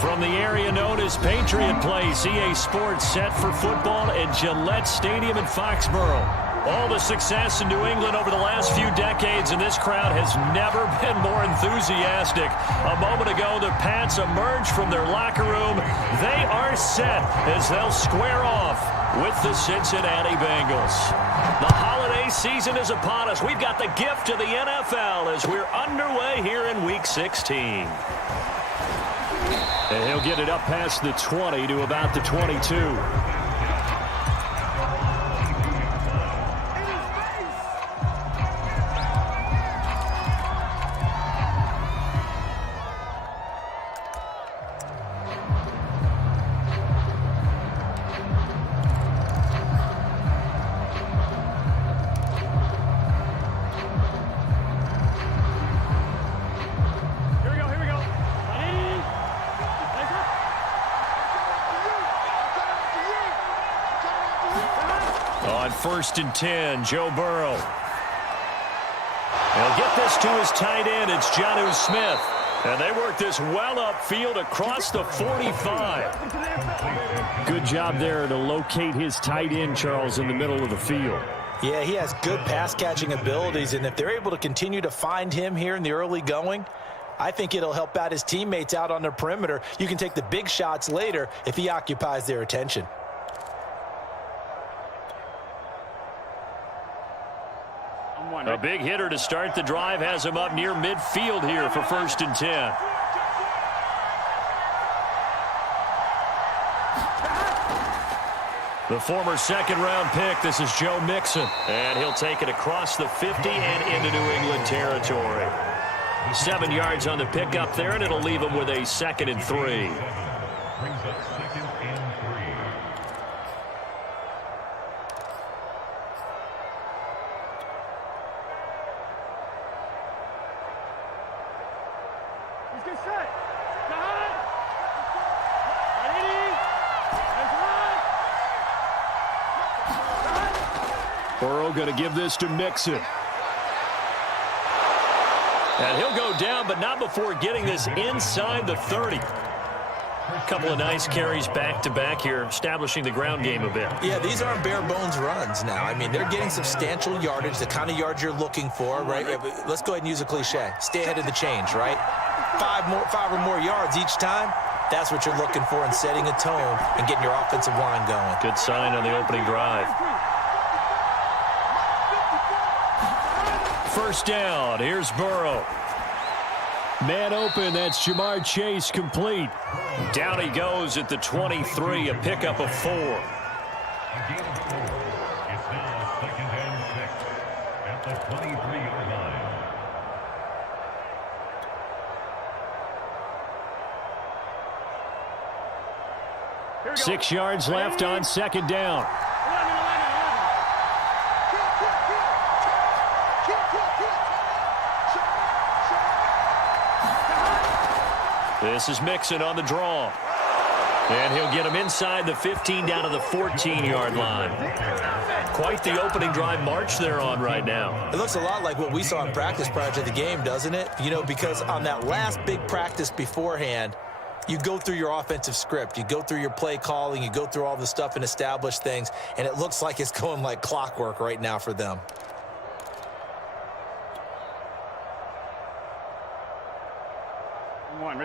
From the area known as Patriot Place, EA Sports set for football at Gillette Stadium in Foxborough. All the success in New England over the last few decades, and this crowd has never been more enthusiastic. A moment ago, the Pats emerged from their locker room. They are set as they'll square off with the Cincinnati Bengals. The holiday season is upon us. We've got the gift of the NFL as we're underway here in Week 16. And he'll get it up past the 20 to about the 22. On 1st and 10, Joe Burrow. He'll get this to his tight end. It's Jonnu Smith. And they work this well upfield across the 45. Good job there to locate his tight end, Charles, in the middle of the field. Yeah, he has good pass-catching abilities, and if they're able to continue to find him here in the early going, I think it'll help out his teammates out on the perimeter. You can take the big shots later if he occupies their attention. A big hitter to start the drive has him up near midfield here for 1st and 10. The former second-round pick, this is Joe Mixon. And he'll take it across the 50 and into New England territory. 7 yards on the pickup there, and it'll leave him with a 2nd and 3. Brings up 2nd and 3. Burrow going to give this to Mixon. And he'll go down, but not before getting this inside the 30. A couple of nice carries back-to-back here, establishing the ground game a bit. Yeah, these aren't bare-bones runs now. I mean, they're getting substantial yardage, the kind of yards you're looking for, right? Let's go ahead and use a cliche. Stay ahead of the change, right? 5 or more yards each time. That's what you're looking for in setting a tone and getting your offensive line going. Good sign on the opening drive. 1st down. Here's Burrow. Man open. That's Jamar Chase complete. Down he goes at the 23. A pickup of 4. It's now 2nd and 6 at the 23-yard line. 6 yards left on 2nd down. This is Mixon on the draw. And he'll get him inside the 15 down to the 14-yard line. Quite the opening drive march they're on right now. It looks a lot like what we saw in practice prior to the game, doesn't it? You know, because on that last big practice beforehand, you go through your offensive script. You go through your play calling. You go through all the stuff and establish things. And it looks like it's going like clockwork right now for them.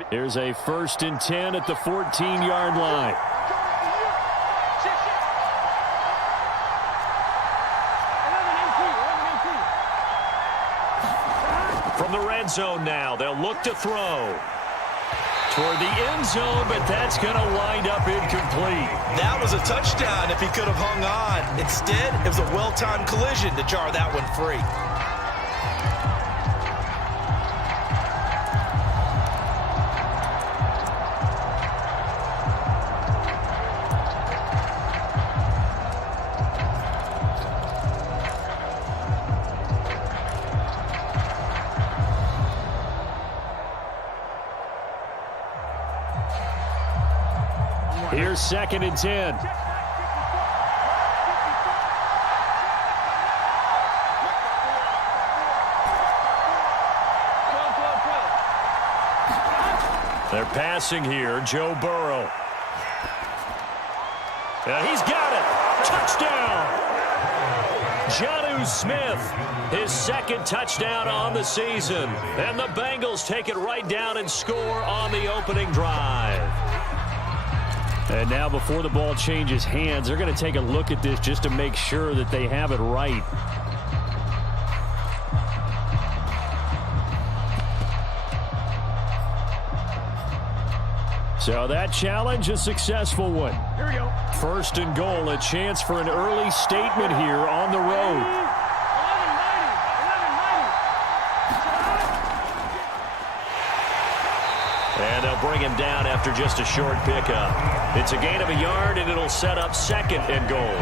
Here's a 1st and 10 at the 14-yard line. From the red zone now, they'll look to throw. Toward the end zone, but that's going to wind up incomplete. That was a touchdown if he could have hung on. Instead, it was a well-timed collision to jar that one free. Here's 2nd and 10. They're passing here. Joe Burrow. He's got it. Touchdown. Jonnu Smith, his second touchdown on the season. And the Bengals take it right down and score on the opening drive. And now before the ball changes hands, they're going to take a look at this just to make sure that they have it right. So that challenge, a successful one. Here we go. First and goal, a chance for an early statement here on the road. And they'll bring him down after just a short pickup. It's a gain of a yard, and it'll set up second and goal.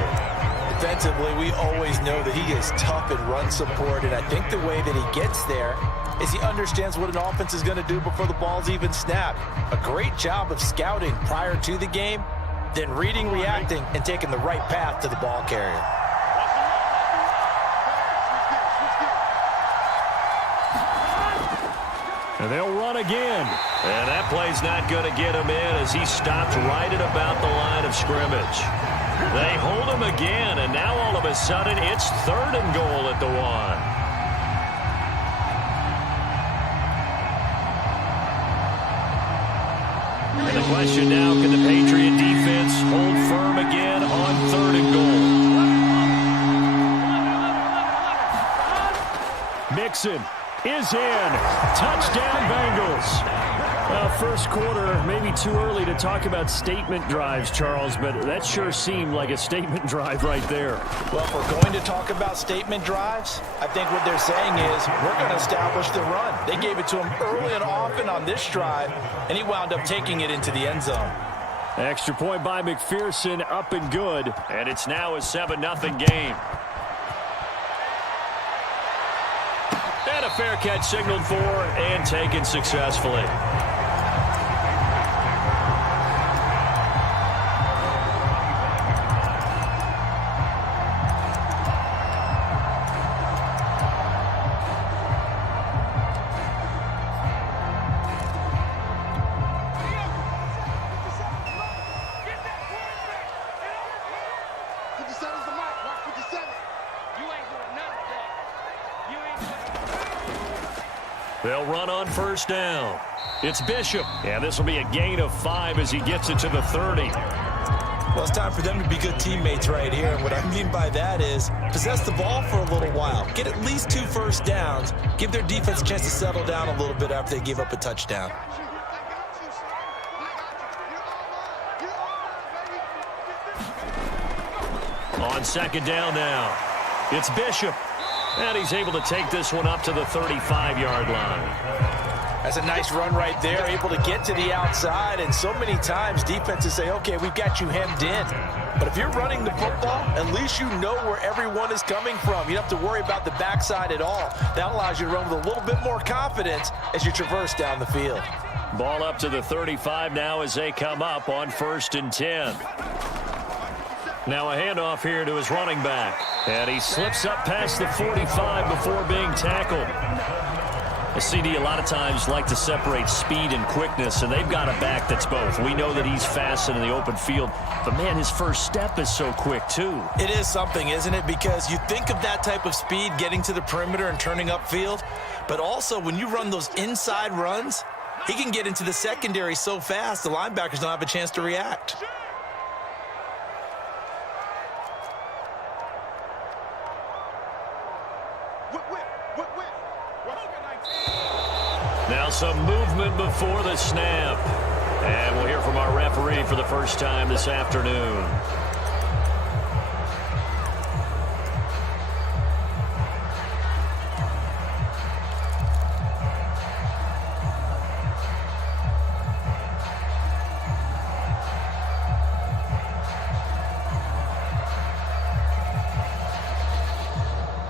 Defensively, we always know that he is tough in run support, and I think the way that he gets there is he understands what an offense is going to do before the ball's even snapped. A great job of scouting prior to the game, then reading, reacting, and taking the right path to the ball carrier. And they'll run again. And that play's not going to get him in as he stopped right at about the line of scrimmage. They hold him again, and now all of a sudden it's third and goal at the 1. And the question now, can the Patriot defense hold firm again on third and goal? Mixon is in. Touchdown, Bengals. First quarter, maybe too early to talk about statement drives, Charles, but that sure seemed like a statement drive right there. Well, if we're going to talk about statement drives, I think what they're saying is we're going to establish the run. They gave it to him early and often on this drive, and he wound up taking it into the end zone. Extra point by McPherson, up and good, and it's now a 7-0 game. And a fair catch signaled for and taken successfully. They'll run on first down. It's Bishop. And this will be a gain of 5 as he gets it to the 30. Well, it's time for them to be good teammates right here. And what I mean by that is possess the ball for a little while. Get at least 2 first downs. Give their defense a chance to settle down a little bit after they give up a touchdown. On second down now, it's Bishop. And he's able to take this one up to the 35-yard line. That's a nice run right there, able to get to the outside. And so many times defenses say, okay, we've got you hemmed in. But if you're running the football, at least you know where everyone is coming from. You don't have to worry about the backside at all. That allows you to run with a little bit more confidence as you traverse down the field. Ball up to the 35 now as they come up on 1st and 10. Now a handoff here to his running back. And he slips up past the 45 before being tackled. A CD a lot of times like to separate speed and quickness, and they've got a back that's both. We know that he's fast in the open field, but man, his first step is so quick too. It is something, isn't it? Because you think of that type of speed getting to the perimeter and turning upfield, but also when you run those inside runs, he can get into the secondary so fast the linebackers don't have a chance to react. Now some movement before the snap. And we'll hear from our referee for the first time this afternoon.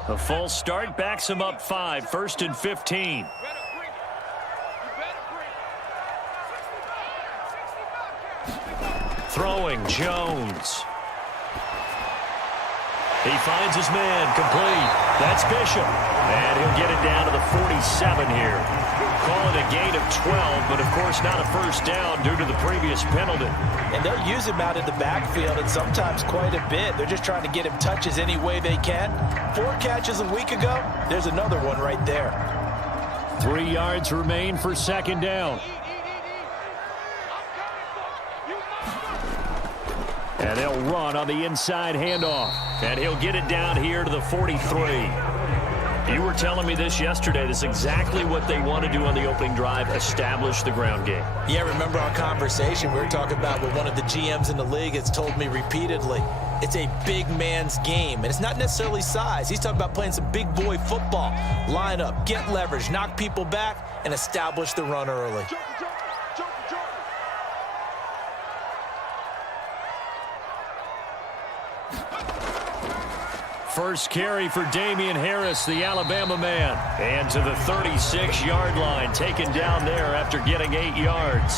A false start backs him up 5, 1st and 15. Throwing Jones. He finds his man, complete. That's Bishop. And he'll get it down to the 47 here. Call it a gain of 12, but of course not a first down due to the previous penalty. And they'll use him out in the backfield, and sometimes quite a bit. They're just trying to get him touches any way they can. 4 catches a week ago, there's another one right there. 3 yards remain for second down. And they'll run on the inside handoff. And he'll get it down here to the 43. You were telling me this yesterday. This is exactly what they want to do on the opening drive, establish the ground game. Yeah, remember our conversation we were talking about with one of the GMs in the league has told me repeatedly, it's a big man's game. And it's not necessarily size. He's talking about playing some big boy football. Line up, get leverage, knock people back, and establish the run early. First carry for Damian Harris, the Alabama man. And to the 36-yard line, taken down there after getting 8 yards.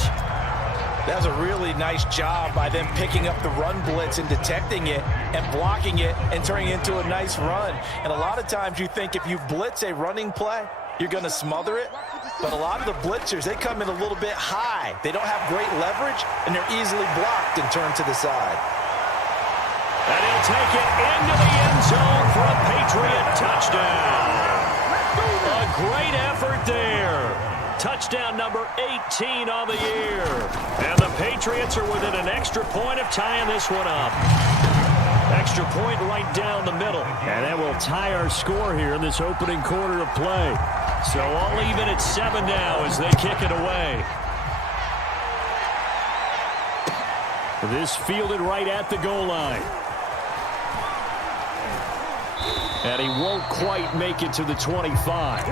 That was a really nice job by them picking up the run blitz and detecting it and blocking it and turning it into a nice run. And a lot of times you think if you blitz a running play, you're going to smother it. But a lot of the blitzers, they come in a little bit high. They don't have great leverage, and they're easily blocked and turned to the side. And he'll take it into the end zone for a Patriot touchdown. A great effort there. Touchdown number 18 on the year. And the Patriots are within an extra point of tying this one up. Extra point right down the middle. And that will tie our score here in this opening quarter of play. So all even at 7 now as they kick it away. This fielded right at the goal line. And he won't quite make it to the 25.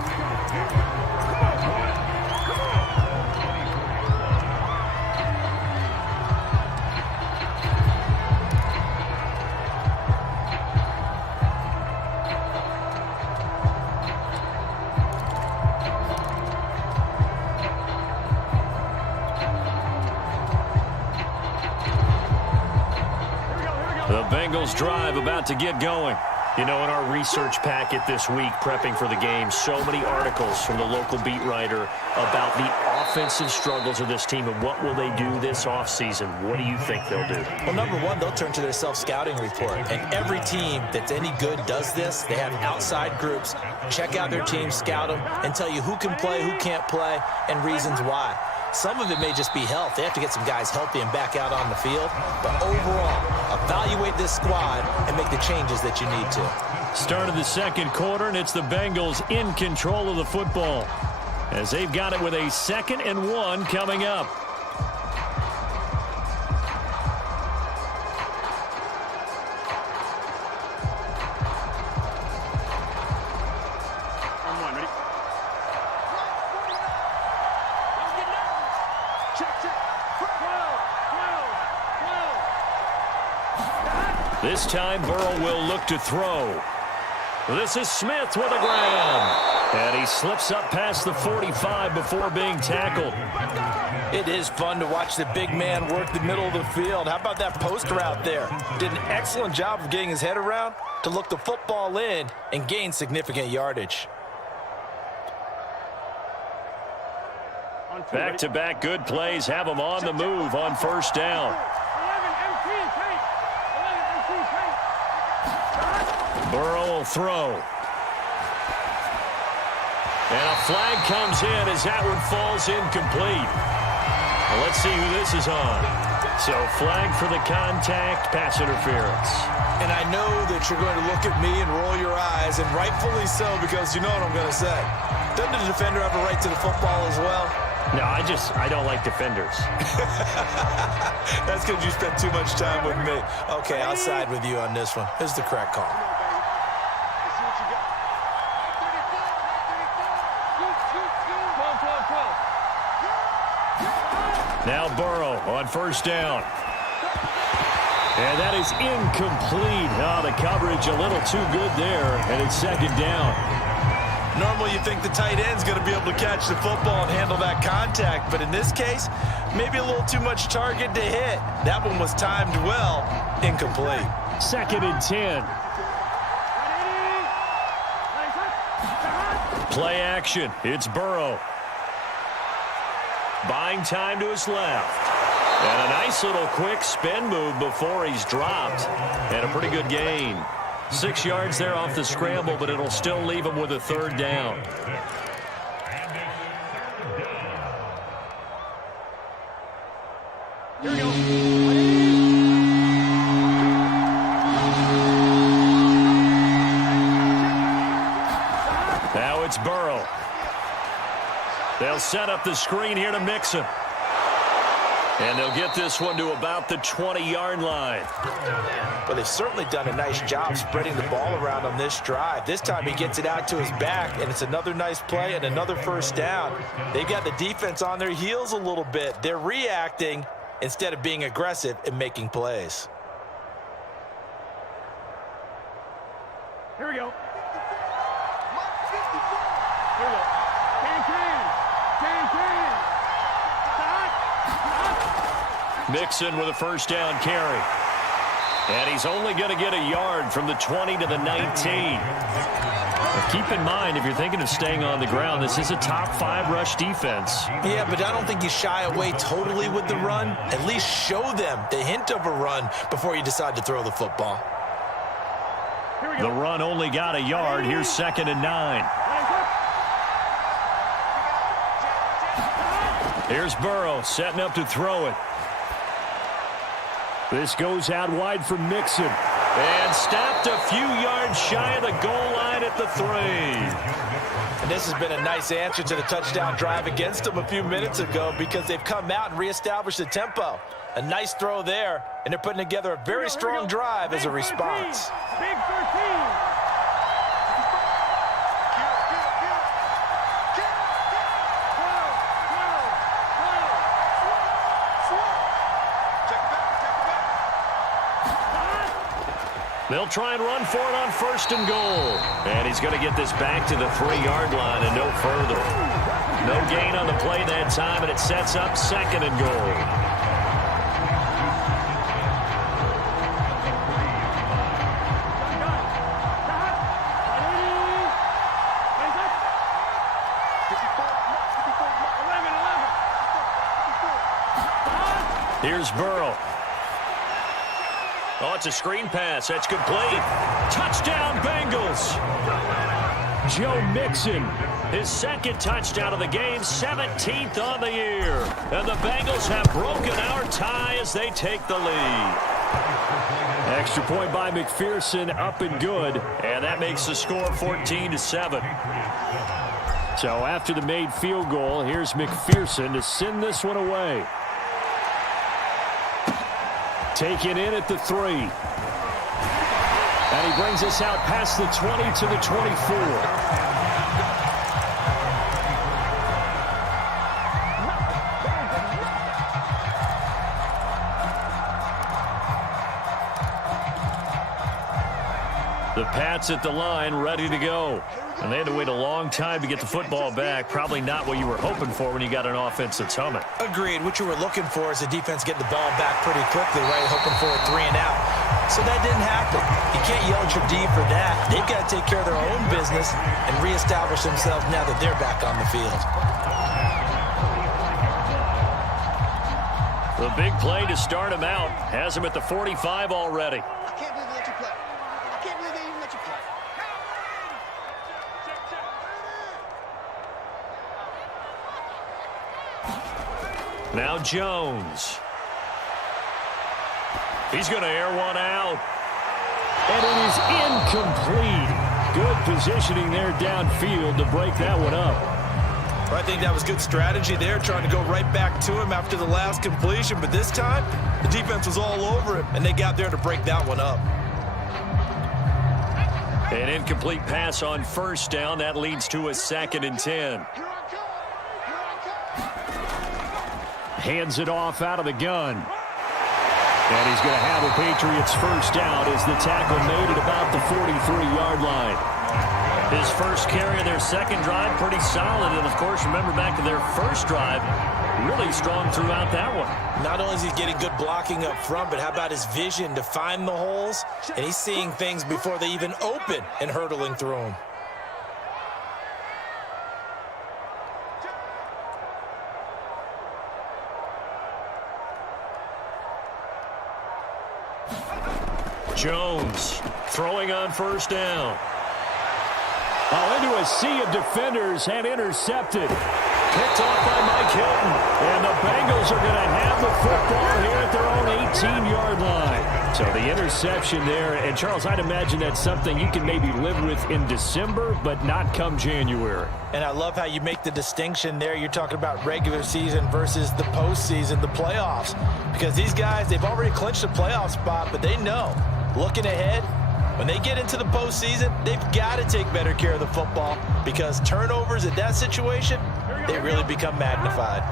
The Bengals drive about to get going. You know, in our research packet this week, prepping for the game, so many articles from the local beat writer about the offensive struggles of this team and what will they do this offseason. What do you think they'll do? Well, number one, they'll turn to their self-scouting report. And every team that's any good does this. They have outside groups. Check out their team, scout them, and tell you who can play, who can't play, and reasons why. Some of it may just be health. They have to get some guys healthy and back out on the field. But overall, evaluate this squad and make the changes that you need to. Start of the second quarter, and it's the Bengals in control of the football as they've got it with a 2nd and 1 coming up. This time, Burrow will look to throw. This is Smith with a grab. And he slips up past the 45 before being tackled. It is fun to watch the big man work the middle of the field. How about that post route there? Did an excellent job of getting his head around to look the football in and gain significant yardage. Back-to-back good plays have him on the move on first down. Burrow will throw. And a flag comes in as that one falls incomplete. Well, let's see who this is on. So flag for the contact, pass interference. And I know that you're going to look at me and roll your eyes, and rightfully so, because you know what I'm going to say. Doesn't the defender have a right to the football as well? No, I don't like defenders. That's because you spent too much time with me. Okay, I'll side with you on this one. This is the correct call. Now Burrow on first down. And that is incomplete. Oh, the coverage a little too good there, and it's second down. Normally you think the tight end's going to be able to catch the football and handle that contact, but in this case, maybe a little too much target to hit. That one was timed well, incomplete. 2nd and 10. Play action. It's Burrow. Buying time to his left. And a nice little quick spin move before he's dropped. And a pretty good gain. 6 yards there off the scramble, but it'll still leave him with a third down. Here we go. Now it's Burrow. They'll set up the screen here to Mixon. And they'll get this one to about the 20-yard line. But they've certainly done a nice job spreading the ball around on this drive. This time he gets it out to his back, and it's another nice play and another first down. They've got the defense on their heels a little bit. They're reacting instead of being aggressive and making plays. Here we go. Here we go. Can. Mixon with a first down carry. And he's only going to get a yard from the 20 to the 19. Now keep in mind, if you're thinking of staying on the ground, this is a top 5 rush defense. Yeah, but I don't think you shy away totally with the run. At least show them the hint of a run before you decide to throw the football. The run only got a yard. Here's 2nd and 9. Here's Burrow setting up to throw it. This goes out wide for Mixon. And stopped a few yards shy of the goal line at the 3. And this has been a nice answer to the touchdown drive against them a few minutes ago because they've come out and reestablished the tempo. A nice throw there, and they're putting together a very strong drive as a response. Big 13. They'll try and run for it on 1st and goal. And he's going to get this back to the 3-yard line and no further. No gain on the play that time, and it sets up 2nd and goal. Here's Burrow. Oh, it's a screen pass. That's complete. Touchdown, Bengals. Joe Mixon, his 2nd touchdown of the game, 17th on the year. And the Bengals have broken our tie as they take the lead. Extra point by McPherson, up and good. And that makes the score 14-7. So after the made field goal, here's McPherson to send this one away. Taken in at the 3. And he brings us out past the 20 to the 24. The Pats at the line, ready to go. And they had to wait a long time to get the football back. Probably not what you were hoping for when you got an offense that's humming. Agreed. What you were looking for is the defense getting the ball back pretty quickly, right? Hoping for a 3 and out. So that didn't happen. You can't yell at your D for that. They've got to take care of their own business and reestablish themselves now that they're back on the field. The big play to start him out has him at the 45 already. Now Jones. He's going to air one out. And it is incomplete. Good positioning there downfield to break that one up. Well, I think that was good strategy there, trying to go right back to him after the last completion. But this time, the defense was all over him, and they got there to break that one up. An incomplete pass on 1st down. That leads to a 2nd and 10. Hands it off out of the gun. And he's going to have a Patriots first down as the tackle made at about the 43-yard line. His first carry of their 2nd drive, pretty solid. And, of course, remember back to their 1st drive, really strong throughout that one. Not only is he getting good blocking up front, but how about his vision to find the holes? And he's seeing things before they even open and hurtling through them. Jones throwing on first down. Oh, into a sea of defenders and intercepted. Picked off by Mike Hilton. And the Bengals are going to have the football here at their own 18-yard line. So the interception there. And, Charles, I'd imagine that's something you can maybe live with in December, but not come January. And I love how you make the distinction there. You're talking about regular season versus the postseason, the playoffs. Because these guys, they've already clinched a playoff spot, but they know, looking ahead, when they get into the postseason, they've got to take better care of the football because turnovers at that situation, they really become magnified.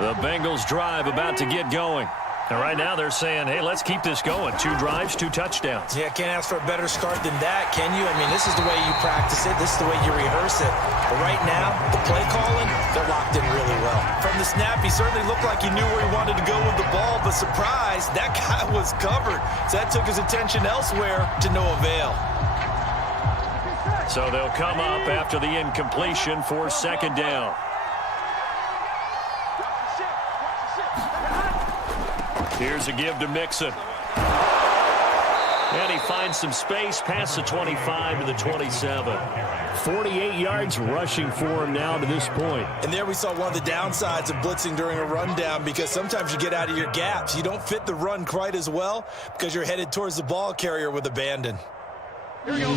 The Bengals drive about to get going. And right now they're saying, hey, let's keep this going. 2 drives, 2 touchdowns. Yeah, can't ask for a better start than that, can you? I mean, this is the way you practice it. This is the way you rehearse it. But right now, the play calling, they're locked in really well. From the snap, he certainly looked like he knew where he wanted to go with the ball, but surprise, that guy was covered. So that took his attention elsewhere to no avail. So they'll come up after the incompletion for second down. Here's a give to Mixon. And he finds some space past the 25 to the 27. 48 yards rushing for him now to this point. And there we saw one of the downsides of blitzing during a rundown because sometimes you get out of your gaps. You don't fit the run quite as well because you're headed towards the ball carrier with abandon. Here we go.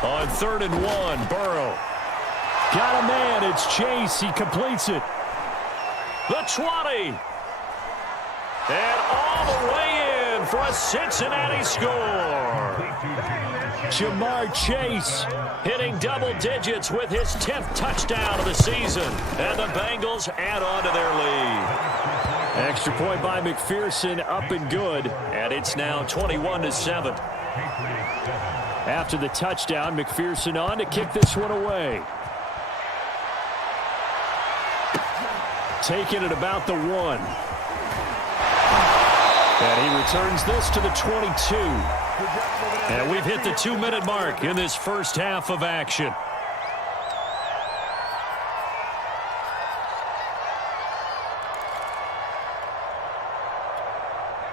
On 3rd and 1, Burrow. Got a man, it's Chase, he completes it. The 20. And all the way in for a Cincinnati score. Jamar Chase hitting double digits with his 10th touchdown of the season. And the Bengals add on to their lead. Extra point by McPherson, up and good. And it's now 21-7. After the touchdown, McPherson on to kick this one away. Taking it about the 1. And he returns this to the 22. And we've hit the 2-minute mark in this first half of action.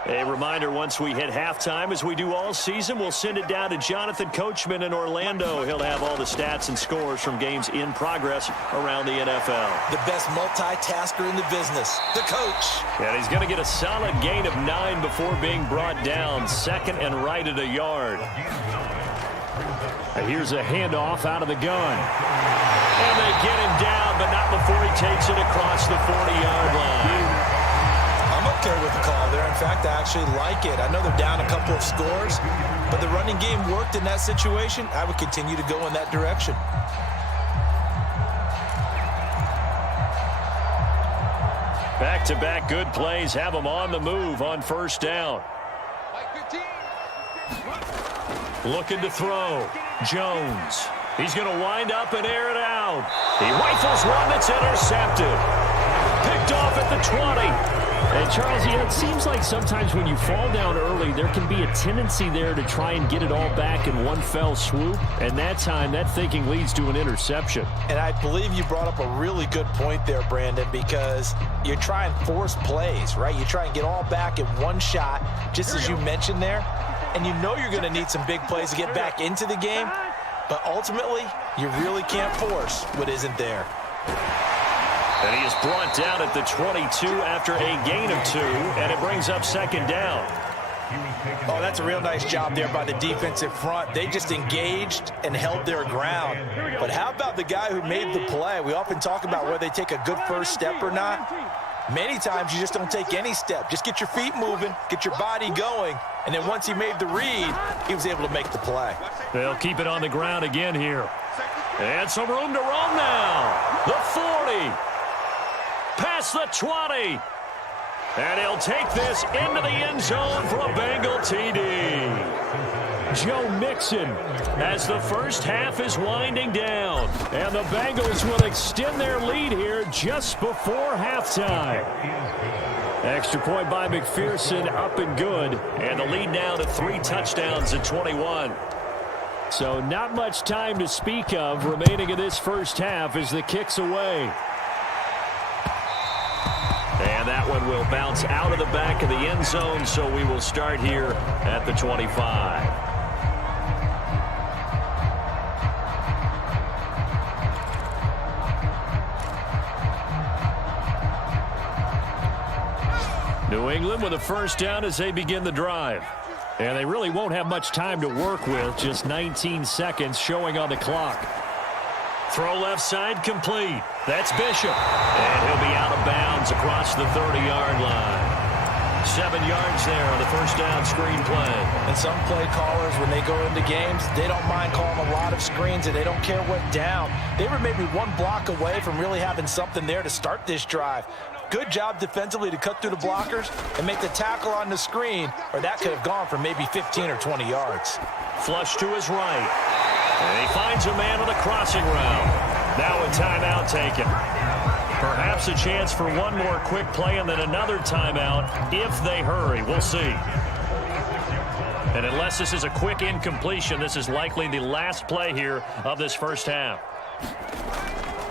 A reminder, once we hit halftime, as we do all season, we'll send it down to Jonathan Coachman in Orlando. He'll have all the stats and scores from games in progress around the NFL. The best multitasker in the business, the coach. And he's going to get a solid gain of 9 before being brought down, second and right at a yard. And here's a handoff out of the gun. And they get him down, but not before he takes it across the 40-yard line. I'm okay with the call there. In fact, I actually like it. I know they're down a couple of scores, but the running game worked in that situation. I would continue to go in that direction. Back-to-back good plays have them on the move on first down. Looking to throw. Jones. He's going to wind up and air it out. He rifles one that's intercepted. Picked off at the 20. And, Charles, it seems like sometimes when you fall down early, there can be a tendency there to try and get it all back in one fell swoop. And that time, that thinking leads to an interception. And I believe you brought up a really good point there, Brandon, because you try and force plays, right? You try and get all back in one shot, just as you mentioned there. And you know you're going to need some big plays to get back into the game. But ultimately, you really can't force what isn't there. And he is brought down at the 22 after a gain of 2, and it brings up second down. Oh, that's a real nice job there by the defensive front. They just engaged and held their ground. But how about the guy who made the play? We often talk about whether they take a good first step or not. Many times you just don't take any step. Just get your feet moving, get your body going, and then once he made the read, he was able to make the play. They'll keep it on the ground again here. And some room to roam now. The 40. Past the 20. And he'll take this into the end zone for a Bengal TD. Joe Mixon as the first half is winding down. And the Bengals will extend their lead here just before halftime. Extra point by McPherson, up and good. And the lead now to 3 touchdowns at 21. So not much time to speak of remaining in this first half as the kick's away. And that one will bounce out of the back of the end zone, so we will start here at the 25. New England with a first down as they begin the drive. And they really won't have much time to work with, just 19 seconds showing on the clock. Throw left side complete. That's Bishop. And he'll be out of bounds across the 30-yard line. 7 yards there on the first down screen play. And some play callers, when they go into games, they don't mind calling a lot of screens, and they don't care what down. They were maybe one block away from really having something there to start this drive. Good job defensively to cut through the blockers and make the tackle on the screen, or that could have gone for maybe 15 or 20 yards. Flush to his right. And he finds a man on the crossing route. Now a timeout taken. Perhaps a chance for one more quick play and then another timeout if they hurry. We'll see. And unless this is a quick incompletion, this is likely the last play here of this first half.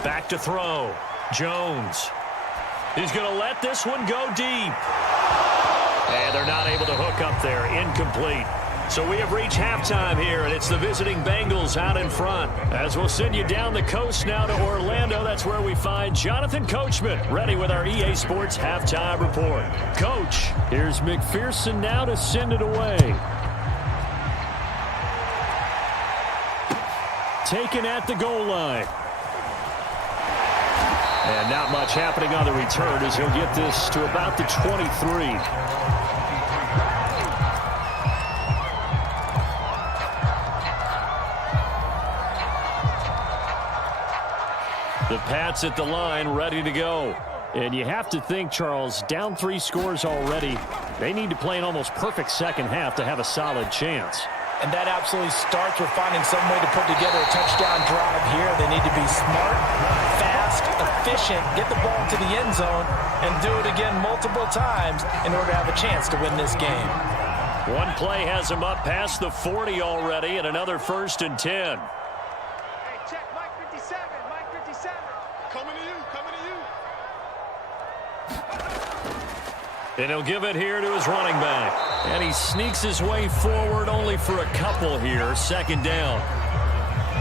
Back to throw. Jones. He's going to let this one go deep. And they're not able to hook up there. Incomplete. So we have reached halftime here, and it's the visiting Bengals out in front. As we'll send you down the coast now to Orlando, that's where we find Jonathan Coachman, ready with our EA Sports Halftime Report. Coach, here's McPherson now to send it away. Taken at the goal line. And not much happening on the return as he'll get this to about the 23. The Pats at the line, ready to go. And you have to think, Charles, down 3 scores already. They need to play an almost perfect second half to have a solid chance. And that absolutely starts with finding some way to put together a touchdown drive here. They need to be smart, fast, efficient, get the ball to the end zone, and do it again multiple times in order to have a chance to win this game. One play has him up past the 40 already, and another 1st and 10. Hey, check Mike 57. Mike 57. Coming to you. Coming to you. And he'll give it here to his running back. And he sneaks his way forward only for a couple here. 2nd down.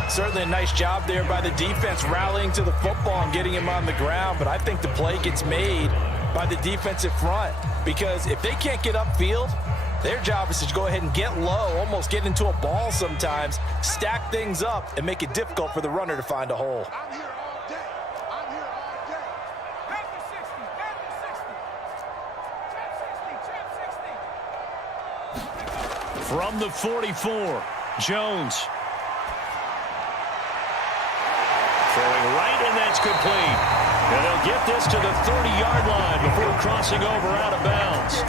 Certainly a nice job there by the defense rallying to the football and getting him on the ground. But I think the play gets made by the defensive front. Because if they can't get upfield, their job is to go ahead and get low, almost get into a ball sometimes, stack things up, and make it difficult for the runner to find a hole. I'm here all day. I'm here all day. Panther 60. Panther 60. Trap 60. Trap 60. From the 44, Jones. Throwing right, and that's complete. And they'll get this to the 30-yard line before crossing over out of bounds.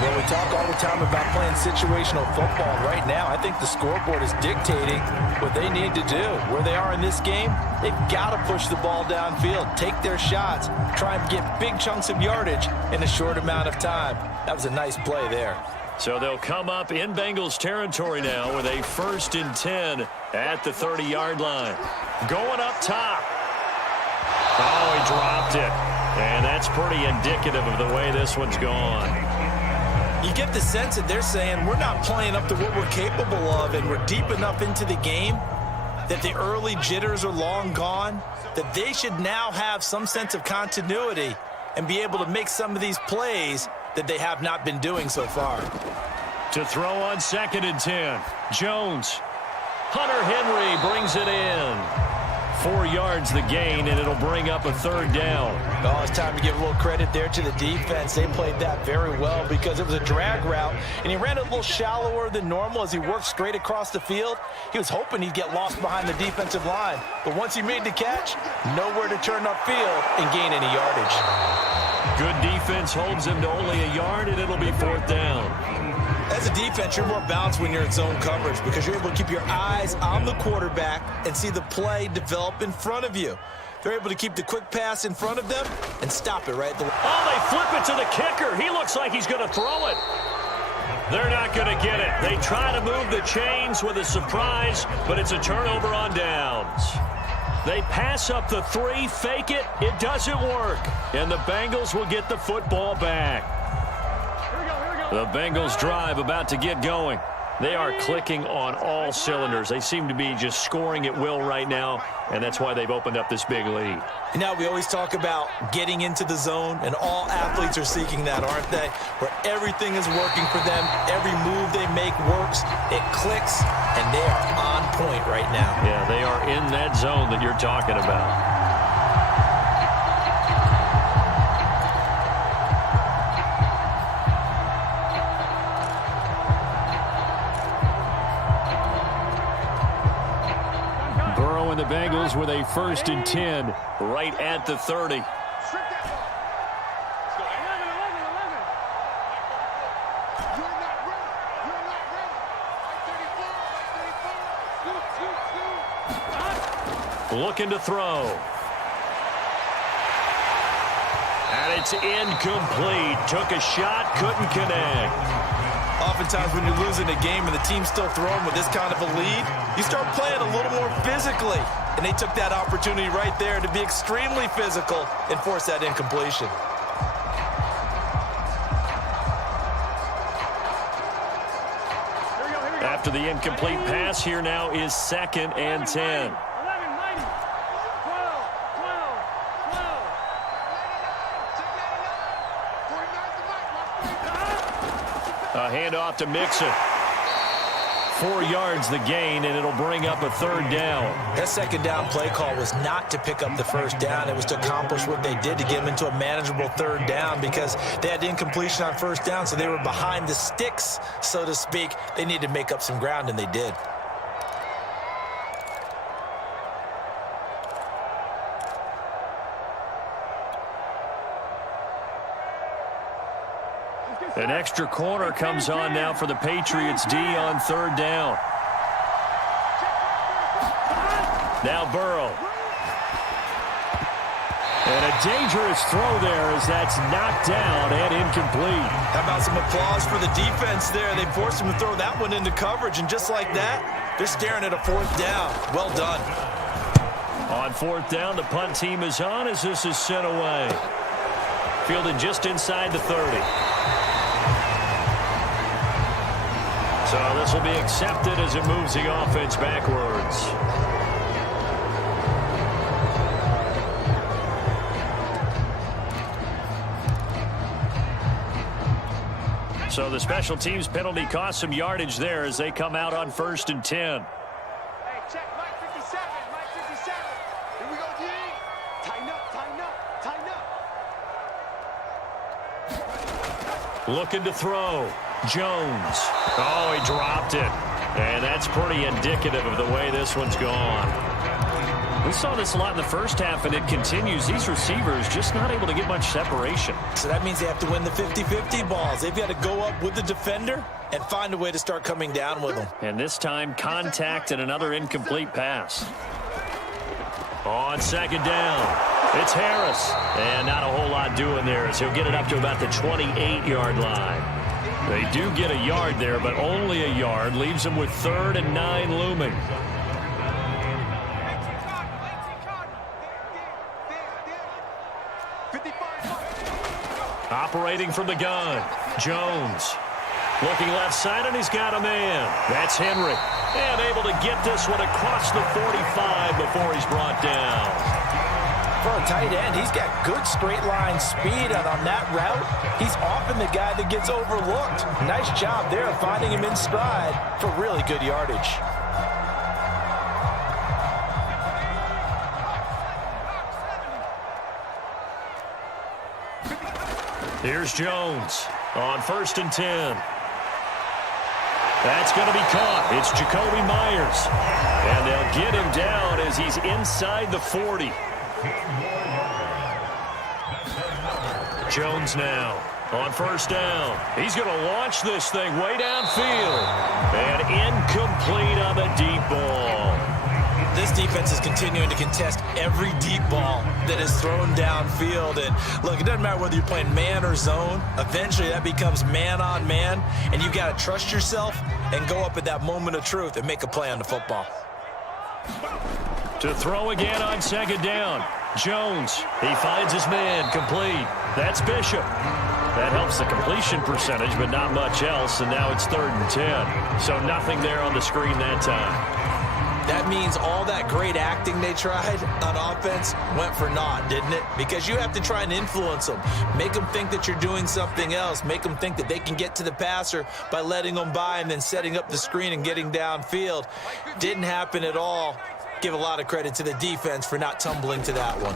Well, we talk all the time about playing situational football. Right now, I think the scoreboard is dictating what they need to do. Where they are in this game, they've got to push the ball downfield, take their shots, try and get big chunks of yardage in a short amount of time. That was a nice play there. So they'll come up in Bengals territory now with a 1st and 10 at the 30-yard line. Going up top. Oh, he dropped it. And that's pretty indicative of the way this one's gone. You get the sense that they're saying we're not playing up to what we're capable of, and we're deep enough into the game that the early jitters are long gone, that they should now have some sense of continuity and be able to make some of these plays that they have not been doing so far. To throw on 2nd and 10, Jones. Hunter Henry brings it in. 4 yards the gain, and it'll bring up a 3rd down. Oh, it's time to give a little credit there to the defense. They played that very well because it was a drag route, and he ran a little shallower than normal as he worked straight across the field. He was hoping he'd get lost behind the defensive line, but once he made the catch, nowhere to turn upfield and gain any yardage. Good defense holds him to only a yard, and it'll be 4th down. As a defense, you're more balanced when you're in zone coverage because you're able to keep your eyes on the quarterback and see the play develop in front of you. They're able to keep the quick pass in front of them and stop it right at the... Oh, they flip it to the kicker. He looks like he's going to throw it. They're not going to get it. They try to move the chains with a surprise, but it's a turnover on downs. They pass up the 3, fake it. It doesn't work. And the Bengals will get the football back. The Bengals drive about to get going. They are clicking on all cylinders. They seem to be just scoring at will right now, and that's why they've opened up this big lead. Now, we always talk about getting into the zone, and all athletes are seeking that, aren't they? Where everything is working for them. Every move they make works. It clicks, and they are on point right now. Yeah, they are in that zone that you're talking about. And the Bengals with a 1st and 10 right at the 30. Looking to throw. And it's incomplete. Took a shot, couldn't connect. Oftentimes when you're losing a game and the team's still throwing with this kind of a lead, you start playing a little more physically. And they took that opportunity right there to be extremely physical and force that incompletion. After the incomplete pass, here now is 2nd and 10. A handoff to Mixon. 4 yards the gain, and it'll bring up a 3rd down. That 2nd down play call was not to pick up the 1st down. It was to accomplish what they did to get them into a manageable 3rd down because they had incompletion on 1st down, so they were behind the sticks, so to speak. They needed to make up some ground, and they did. An extra corner comes on now for the Patriots D on 3rd down. Now Burrow. And a dangerous throw there as that's knocked down and incomplete. How about some applause for the defense there? They forced him to throw that one into coverage, and just like that, they're staring at a 4th down. Well done. On 4th down, the punt team is on as this is sent away. Fielded just inside the 30. So this will be accepted as it moves the offense backwards. So the special teams penalty cost some yardage there as they come out on 1st and 10. Hey, check Mike 57, Mike 57. Here we go, D. Tighten up, tighten up, tighten up. Looking to throw. Jones. Oh, he dropped it. And that's pretty indicative of the way this one's gone. We saw this a lot in the first half, and it continues. These receivers just not able to get much separation. So that means they have to win the 50-50 balls. They've got to go up with the defender and find a way to start coming down with them. And this time, contact and another incomplete pass. On 2nd down, it's Harris. And not a whole lot doing there as he'll get it up to about the 28-yard line. They do get a yard there, but only a yard. Leaves them with 3rd and 9 looming. Operating from the gun, Jones. Looking left side, and he's got a man. That's Henry. And able to get this one across the 45 before he's brought down. For a tight end, he's got good straight line speed, and on that route, he's often the guy that gets overlooked. Nice job there of finding him in stride for really good yardage. Here's Jones on 1st and 10. That's going to be caught. It's Jacoby Myers. And they'll get him down as he's inside the 40. Jones now on 1st down. He's going to launch this thing way downfield. And incomplete on the deep ball. This defense is continuing to contest every deep ball that is thrown downfield. And look, it doesn't matter whether you're playing man or zone. Eventually, that becomes man on man, and you got to trust yourself and go up at that moment of truth and make a play on the football. To throw again on second down. Jones, he finds his man, complete. That's Bishop. That helps the completion percentage, but not much else, and now it's 3rd and 10. So nothing there on the screen that time. That means all that great acting they tried on offense went for naught, didn't it? Because you have to try and influence them. Make them think that you're doing something else. Make them think that they can get to the passer by letting them by and then setting up the screen and getting downfield. Didn't happen at all. Give a lot of credit to the defense for not tumbling to that one.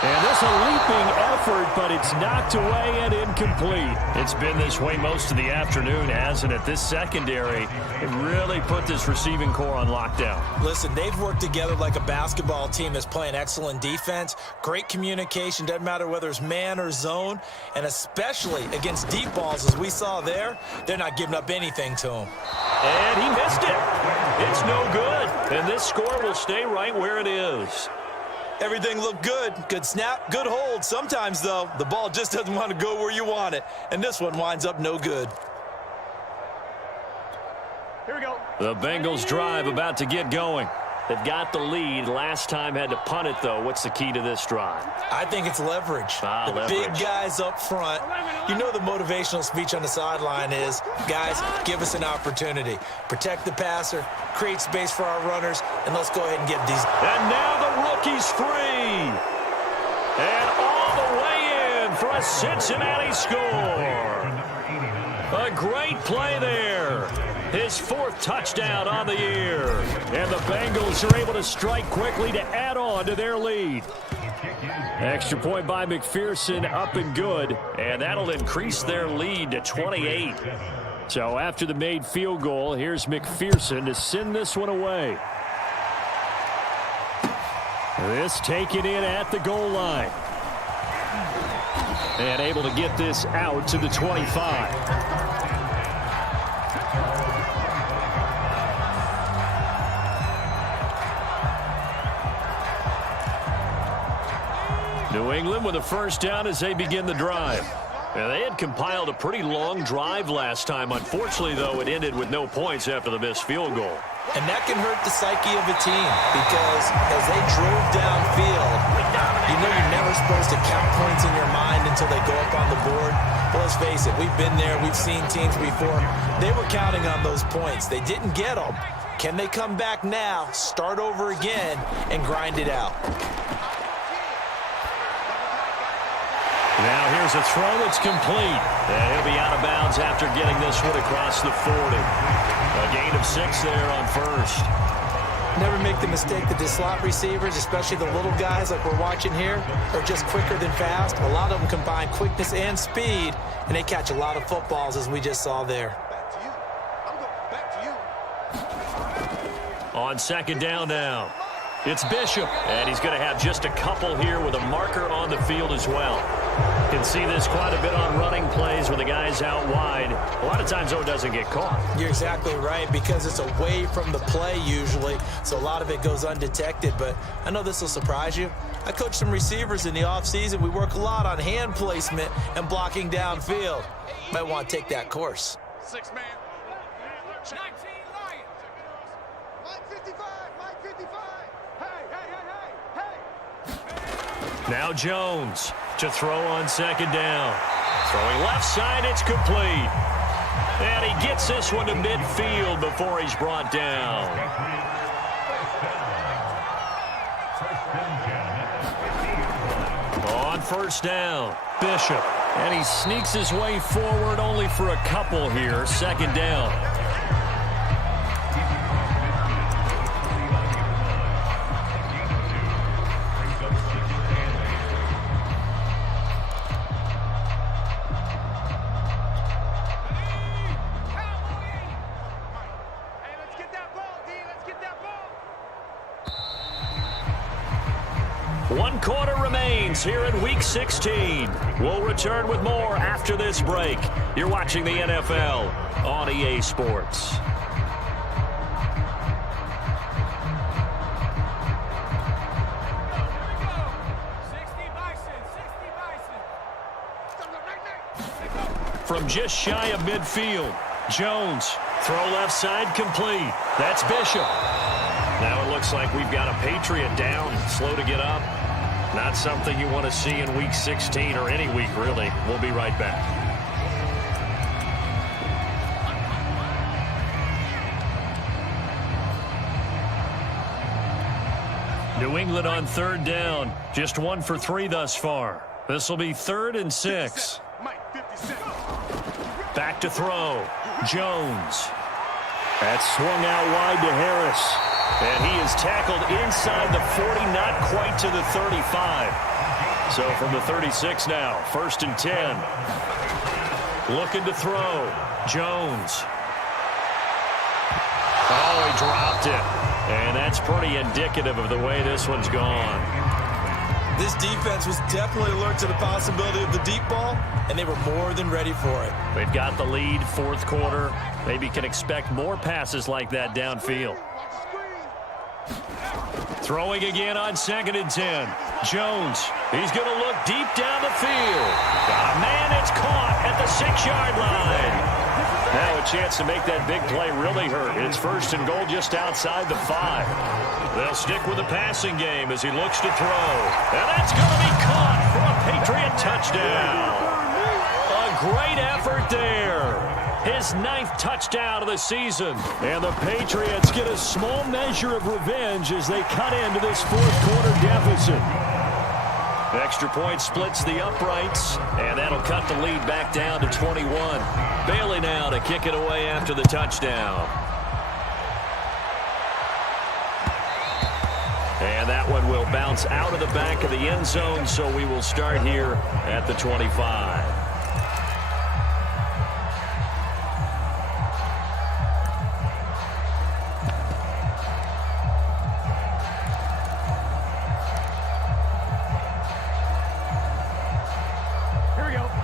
And this a leaping effort, but it's knocked away and incomplete. It's been this way most of the afternoon, hasn't it? This secondary, it really put this receiving core on lockdown. Listen, they've worked together like a basketball team that's playing excellent defense. Great communication, doesn't matter whether it's man or zone. And especially against deep balls, as we saw there, they're not giving up anything to them. And he missed it. It's no good. And this score will stay right where it is. Everything looked good. Good snap, good hold. Sometimes, though, the ball just doesn't want to go where you want it. And this one winds up no good. Here we go. The Bengals drive about to get going. They've got the lead. Last time had to punt it, though. What's the key to this drive? I think it's leverage. The leverage. Big guys up front. You know the motivational speech on the sideline is, guys, give us an opportunity. Protect the passer, create space for our runners, and let's go ahead and get these. And now the rookie's free. And all the way in for a Cincinnati score. A great play there. His 4th touchdown on the year. And the Bengals are able to strike quickly to add on to their lead. Extra point by McPherson, up and good. And that'll increase their lead to 28. So after the made field goal, here's McPherson to send this one away. This taken in at the goal line. And able to get this out to the 25. New England with a first down as they begin the drive. And they had compiled a pretty long drive last time. Unfortunately, though, it ended with no points after the missed field goal. And that can hurt the psyche of a team because as they drove downfield, you know you're never supposed to count points in your mind until they go up on the board. But let's face it, we've been there. We've seen teams before. They were counting on those points. They didn't get them. Can they come back now, start over again, and grind it out? Now here's a throw that's complete. And he'll be out of bounds after getting this one across the 40. A gain of 6 there on first. Never make the mistake that the slot receivers, especially the little guys like we're watching here, are just quicker than fast. A lot of them combine quickness and speed, and they catch a lot of footballs as we just saw there. Back to you. I'm going back to you. On second down now. It's Bishop, and he's going to have just a couple here with a marker on the field as well. Can see this quite a bit on running plays where the guy's out wide. A lot of times, though, it doesn't get caught. You're exactly right, because it's away from the play usually, so a lot of it goes undetected. But I know this will surprise you. I coach some receivers in the offseason. We work a lot on hand placement and blocking downfield. Might want to take that course. 6-man. 19 Lions. Mike 55. Mike 55. Hey. Now Jones to throw on second down. Throwing left side, it's complete. And he gets this one to midfield before he's brought down. On first down, Bishop. And he sneaks his way forward only for a couple here. Second down. One quarter remains here in Week 16. We'll return with more after this break. You're watching the NFL on EA Sports. From just shy of midfield, Jones, throw left side complete. That's Bishop. Now it looks like we've got a Patriot down, slow to get up. Not something you want to see in Week 16 or any week, really. We'll be right back. New England on third down. Just 1 for 3 thus far. This will be 3rd and 6. Back to throw. Jones. That's swung out wide to Harris. And he is tackled inside the 40, not quite to the 35. So from the 36 now, 1st and 10. Looking to throw. Jones. Oh, he dropped it. And that's pretty indicative of the way this one's gone. This defense was definitely alert to the possibility of the deep ball, and they were more than ready for it. They've got the lead, 4th quarter. Maybe can expect more passes like that downfield. Throwing again on 2nd and 10. Jones, he's going to look deep down the field. Got a man, it's caught at the 6-yard line. Now a chance to make that big play really hurt. It's 1st and goal just outside the 5. They'll stick with the passing game as he looks to throw. And that's going to be caught for a Patriot touchdown. A great effort there. His 9th touchdown of the season. And the Patriots get a small measure of revenge as they cut into this 4th quarter deficit. Extra point splits the uprights, and that'll cut the lead back down to 21. Bailey now to kick it away after the touchdown. And that one will bounce out of the back of the end zone, so we will start here at the 25.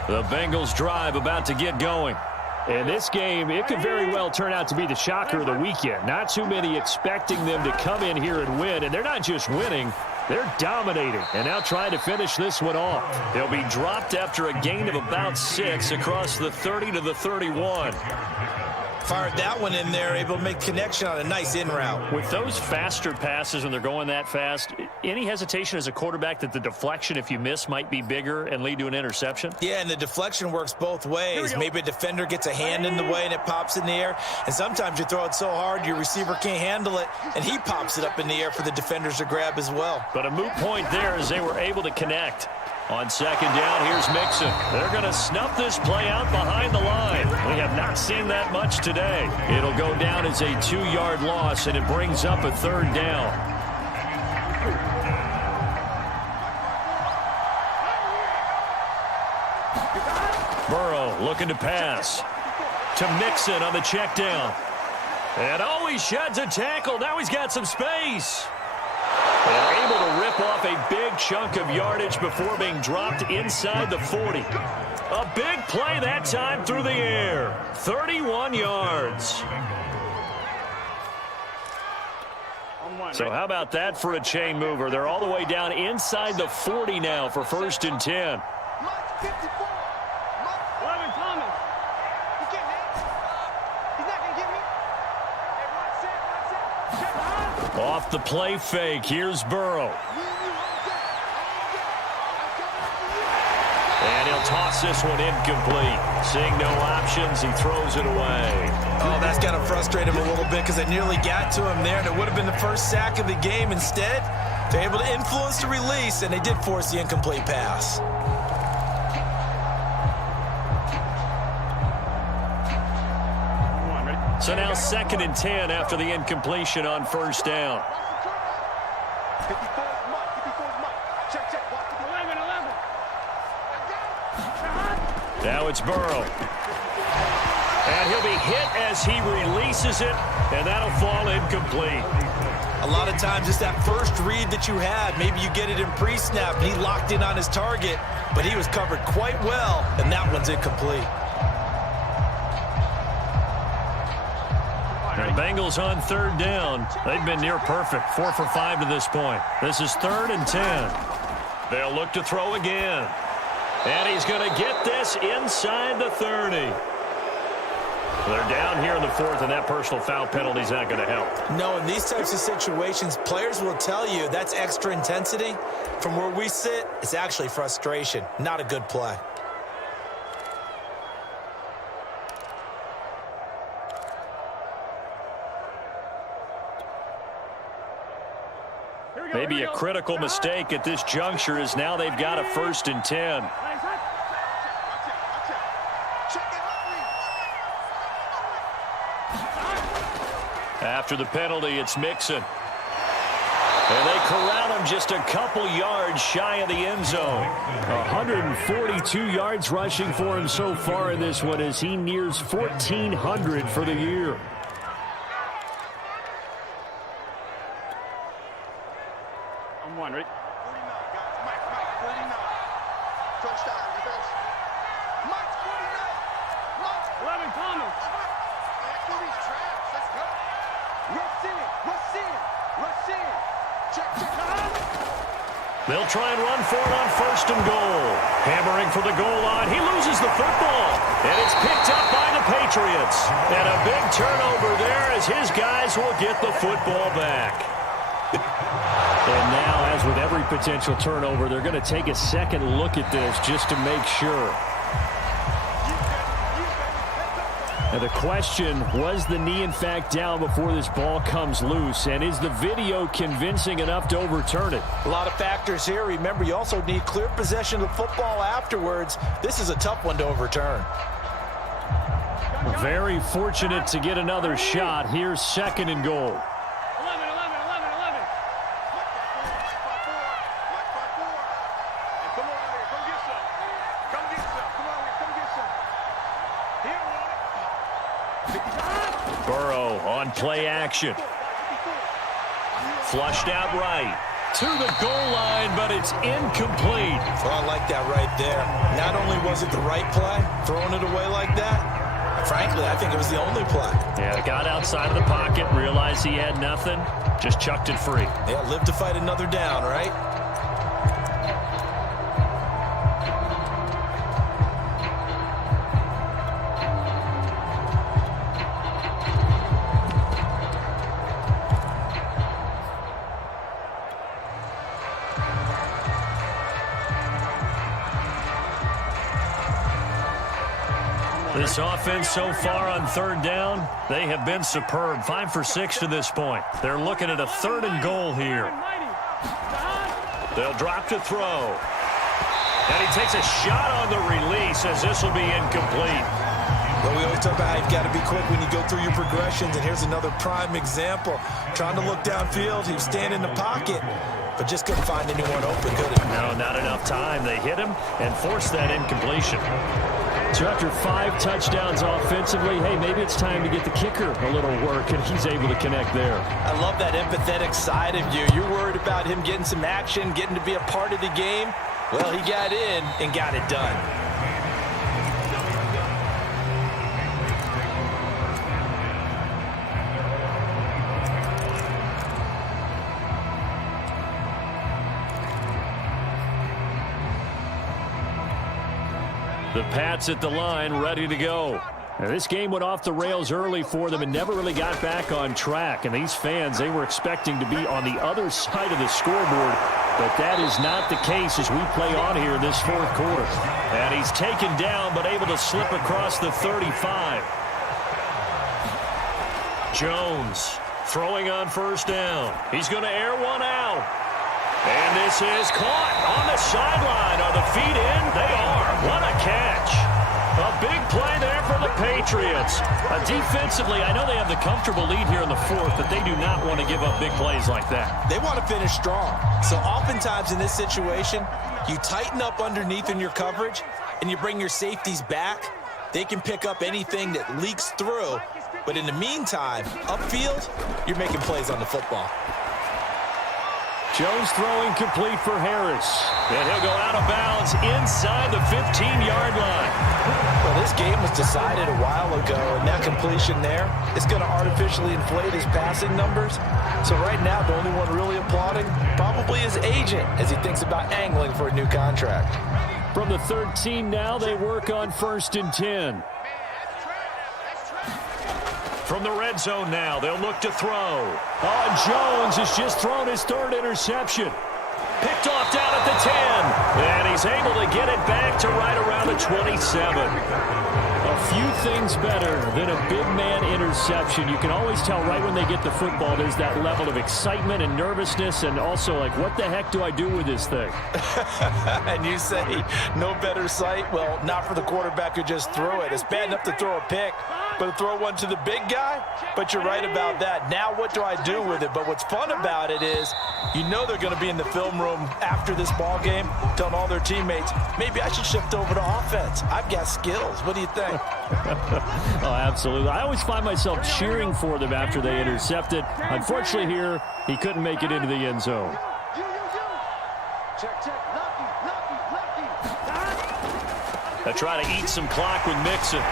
The Bengals drive about to get going. And this game, it could very well turn out to be the shocker of the weekend. Not too many expecting them to come in here and win. And they're not just winning, they're dominating. And now trying to finish this one off. They'll be dropped after a gain of about 6 across the 30 to the 31. Fired that one in there, able to make connection on a nice in route. With those faster passes when they're going that fast, any hesitation as a quarterback that the deflection, if you miss, might be bigger and lead to an interception? Yeah, and the deflection works both ways. Maybe a defender gets a hand in the way and it pops in the air. And sometimes you throw it so hard your receiver can't handle it, and he pops it up in the air for the defenders to grab as well. But a moot point there as they were able to connect. On 2nd down, here's Mixon. They're going to snuff this play out behind the line. We have not seen that much today. It'll go down as a 2-yard loss, and it brings up a 3rd down. Burrow looking to pass to Mixon on the check down. And oh, he sheds a tackle. Now he's got some space. And able to rip off a big chunk of yardage before being dropped inside the 40. A big play that time through the air. 31 yards. So how about that for a chain mover? They're all the way down inside the 40 now for 1st and 10. Off the play fake, here's Burrow. And he'll toss this one incomplete. Seeing no options, he throws it away. Oh, that's got to frustrate him a little bit because they nearly got to him there, and it would have been the first sack of the game. Instead, they're able to influence the release, and they did force the incomplete pass. So now 2nd and 10 after the incompletion on 1st down. Now it's Burrow. And he'll be hit as he releases it, and that'll fall incomplete. A lot of times it's that first read that you had. Maybe you get it in pre-snap. He locked in on his target, but he was covered quite well, and that one's incomplete. The Bengals on third down. They've been near perfect, 4 for 5 to this point. This is 3rd and 10. They'll look to throw again. And he's going to get this inside the 30. They're down here in the 4th, and that personal foul penalty is not going to help. No, in these types of situations, players will tell you that's extra intensity. From where we sit, it's actually frustration. Not a good play. Maybe a critical mistake at this juncture is now they've got a 1st and 10. After the penalty, it's Mixon. And they corral him just a couple yards shy of the end zone. 142 yards rushing for him so far in this one as he nears 1,400 for the year. I'm one, right? 49, guys. Mike, 49. Touchdown, defense. Mike, 49. Mike. 11 Thomas. These traps. Let's go. Rush in. Rush in. Rush in. Check. They'll try and run for it on 1st and goal. Hammering for the goal line. He loses the football. And it's picked up by the Patriots. And a big turnover there as his guys will get the football back. And now, as with every potential turnover, they're going to take a second look at this just to make sure. And the question, was the knee in fact down before this ball comes loose? And is the video convincing enough to overturn it? A lot of factors here. Remember, you also need clear possession of the football afterwards. This is a tough one to overturn. Very fortunate to get another shot. Here's 2nd and goal. Burrow on play action. Flushed out right. To the goal line, but it's incomplete. Well, I like that right there. Not only was it the right play, throwing it away like that, frankly, I think it was the only play. Yeah, got outside of the pocket, realized he had nothing, just chucked it free. Yeah, live to fight another down, right? This offense so far on 3rd down, they have been superb. 5 for 6 to this point. They're looking at a 3rd and goal here. They'll drop to throw. And he takes a shot on the release as this will be incomplete. Well, we always talk about how you've got to be quick when you go through your progressions, and here's another prime example. Trying to look downfield, he was standing in the pocket, but just couldn't find anyone open, could he? No, not enough time. They hit him and forced that incompletion. So after 5 touchdowns offensively, hey, maybe it's time to get the kicker a little work, and he's able to connect there. I love that empathetic side of you. You're worried about him getting some action, getting to be a part of the game. Well, he got in and got it done. The Pats at the line, ready to go. Now, this game went off the rails early for them and never really got back on track. And these fans, they were expecting to be on the other side of the scoreboard. But that is not the case as we play on here in this 4th quarter. And he's taken down but able to slip across the 35. Jones throwing on 1st down. He's going to air one out. And this is caught on the sideline. Are the feet in? They are. What a catch. A big play there for the Patriots. Defensively, I know they have the comfortable lead here in the 4th, but they do not want to give up big plays like that. They want to finish strong. So oftentimes in this situation, you tighten up underneath in your coverage, and you bring your safeties back. They can pick up anything that leaks through. But in the meantime, upfield, you're making plays on the football. Jones throwing complete for Harris. And he'll go out of bounds inside the 15-yard line. Well, this game was decided a while ago, and that completion there is going to artificially inflate his passing numbers. So right now, the only one really applauding probably his agent as he thinks about angling for a new contract. From the 13 now, they work on 1st and 10. From the red zone now, they'll look to throw. Oh, Jones has just thrown his 3rd interception. Picked off down at the 10. And he's able to get it back to right around the 27. A few things better than a big man interception. You can always tell right when they get the football, there's that level of excitement and nervousness, and also like, what the heck do I do with this thing? And you say no better sight? Well, not for the quarterback who just threw it. It's bad enough to throw a pick, but to throw one to the big guy? But you're right about that. Now what do I do with it? But what's fun about it is you know they're going to be in the film room after this ball game telling all their teammates, maybe I should shift over to offense. I've got skills. What do you think? Oh, absolutely. I always find myself cheering for them after they intercept it. Unfortunately here, he couldn't make it into the end zone. They try to eat some clock with Mixon.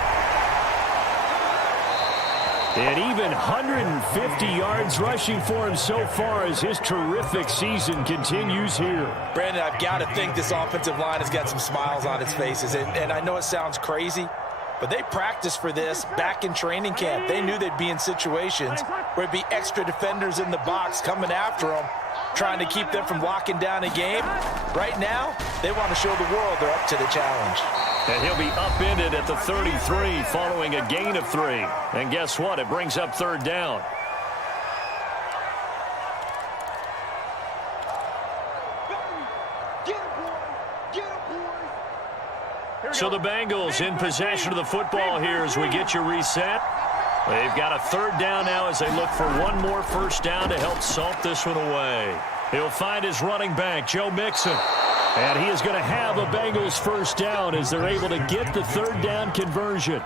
And even 150 yards rushing for him so far as his terrific season continues here. Brandon, I've got to think this offensive line has got some smiles on its faces. And I know it sounds crazy, but they practiced for this back in training camp. They knew they'd be in situations where it'd be extra defenders in the box coming after them, trying to keep them from locking down a game. Right now, they want to show the world they're up to the challenge. And he'll be upended at the 33 following a gain of 3. And guess what? It brings up 3rd down. So the Bengals in possession of the football here as we get you reset. They've got a 3rd down now as they look for one more 1st down to help salt this one away. He'll find his running back, Joe Mixon. And he is going to have a Bengals 1st down as they're able to get the 3rd down conversion.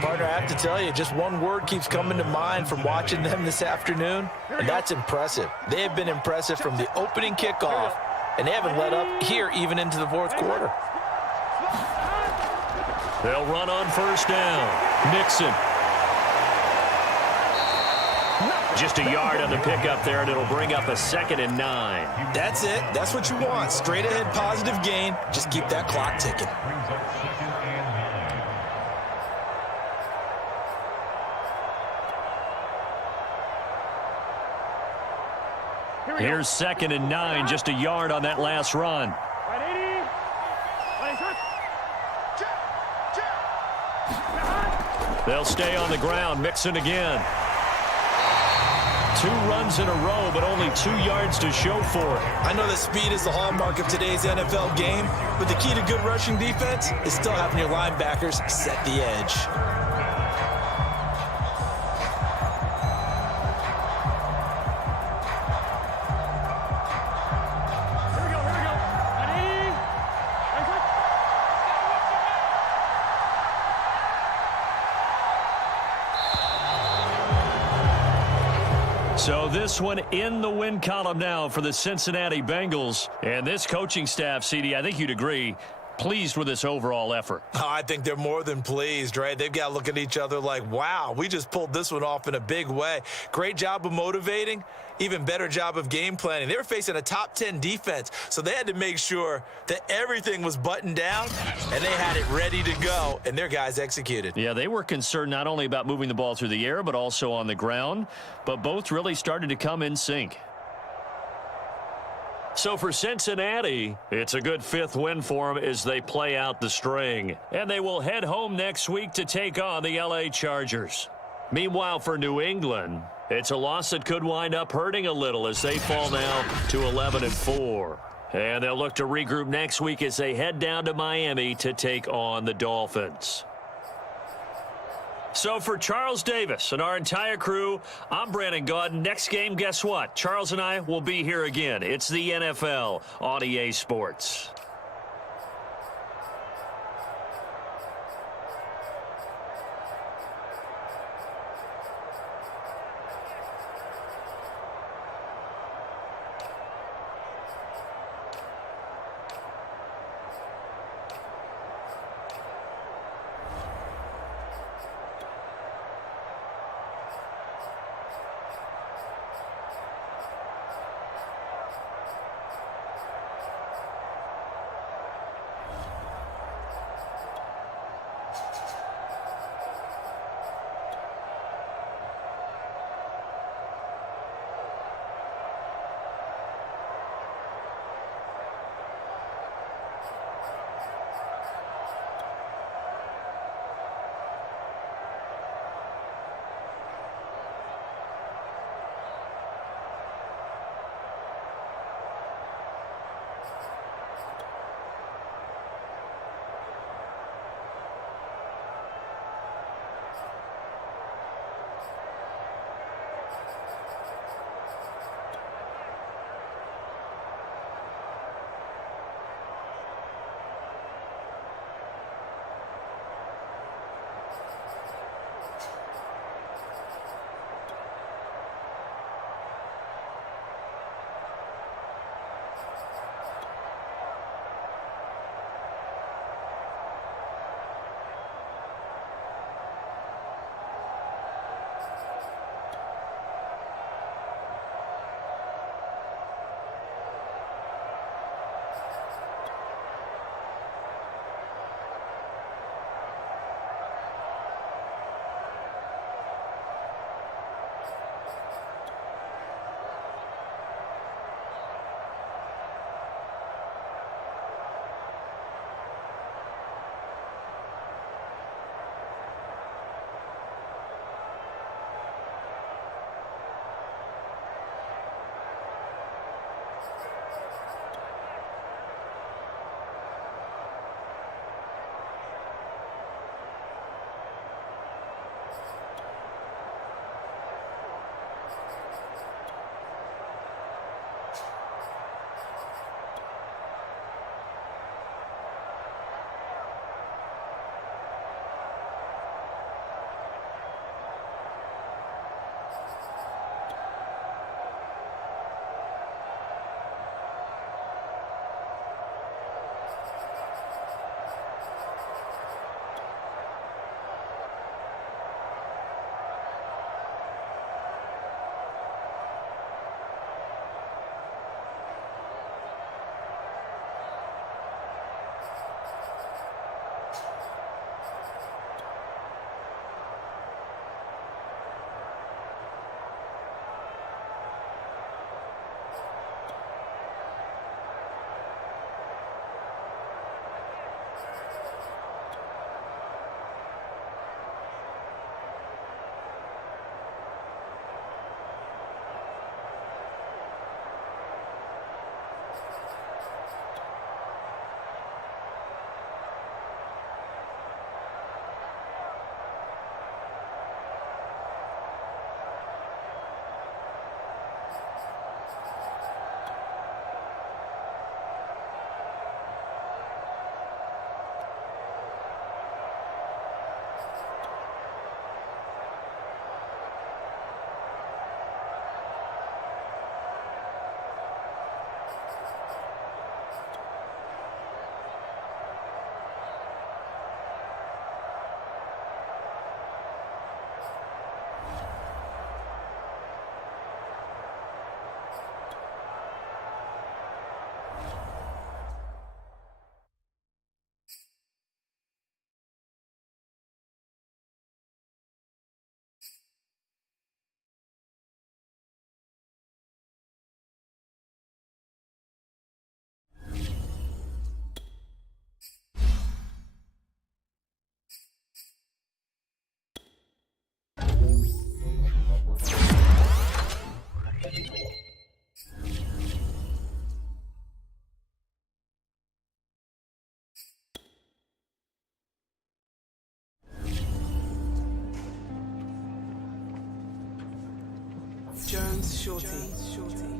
Partner, I have to tell you, just one word keeps coming to mind from watching them this afternoon, and that's impressive. They have been impressive from the opening kickoff, and they haven't let up here even into the 4th quarter. They'll run on 1st down. Mixon. Just a yard on the pickup there, and it'll bring up a 2nd and 9. That's it. That's what you want. Straight ahead positive gain. Just keep that clock ticking. Here's 2nd and 9, just a yard on that last run. They'll stay on the ground. Mixon again. 2 runs in a row, but only 2 yards to show for it. I know that speed is the hallmark of today's NFL game, but the key to good rushing defense is still having your linebackers set the edge. So this one in the win column now for the Cincinnati Bengals. And this coaching staff, CD, I think you'd agree, pleased with this overall effort. Oh, I think they're more than pleased, right? They've got to look at each other like, wow, we just pulled this one off in a big way. Great job of motivating, even better job of game planning. They were facing a top 10 defense, so they had to make sure that everything was buttoned down, and they had it ready to go, and their guys executed. Yeah, they were concerned not only about moving the ball through the air, but also on the ground, but both really started to come in sync. So for Cincinnati, it's a good 5th win for them as they play out the string. And they will head home next week to take on the LA Chargers. Meanwhile, for New England, it's a loss that could wind up hurting a little as they fall now to 11-4. And they'll look to regroup next week as they head down to Miami to take on the Dolphins. So for Charles Davis and our entire crew, I'm Brandon Gaudin. Next game, guess what? Charles and I will be here again. It's the NFL on EA Sports. Jones Shorty.